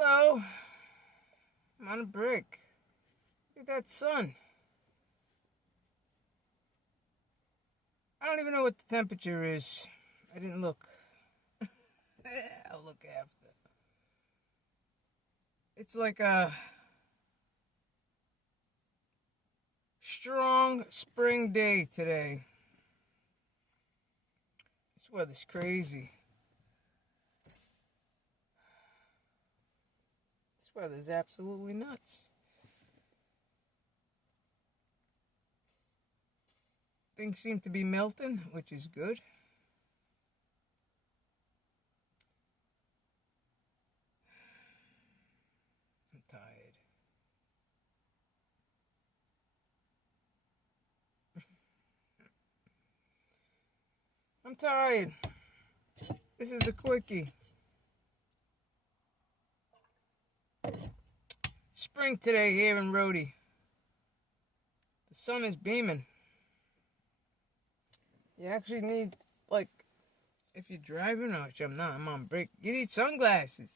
Hello. I'm on a break. Look at that sun. I don't even know what the temperature is. I didn't look. I'll look after. It's like a strong spring day today. This weather's crazy. This weather's absolutely nuts. Things seem to be melting, which is good. I'm tired. I'm tired. This is a quickie. Spring today here in Rhode. The sun is beaming. You actually need, like, if you're driving, which I'm not, I'm on break, you need sunglasses.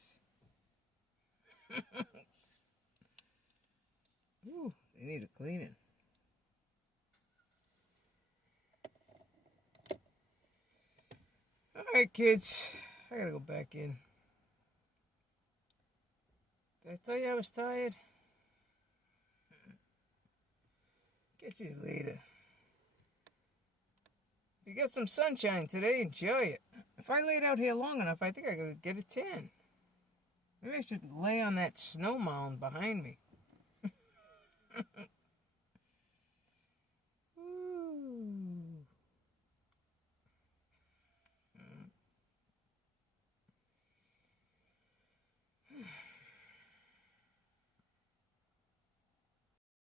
Ooh, they need a cleaning. Alright, kids. I gotta go back in. Did I tell you I was tired? Guess you later. If you get some sunshine today, enjoy it. If I laid out here long enough, I think I could get a tan. Maybe I should lay on that snow mound behind me. Ooh.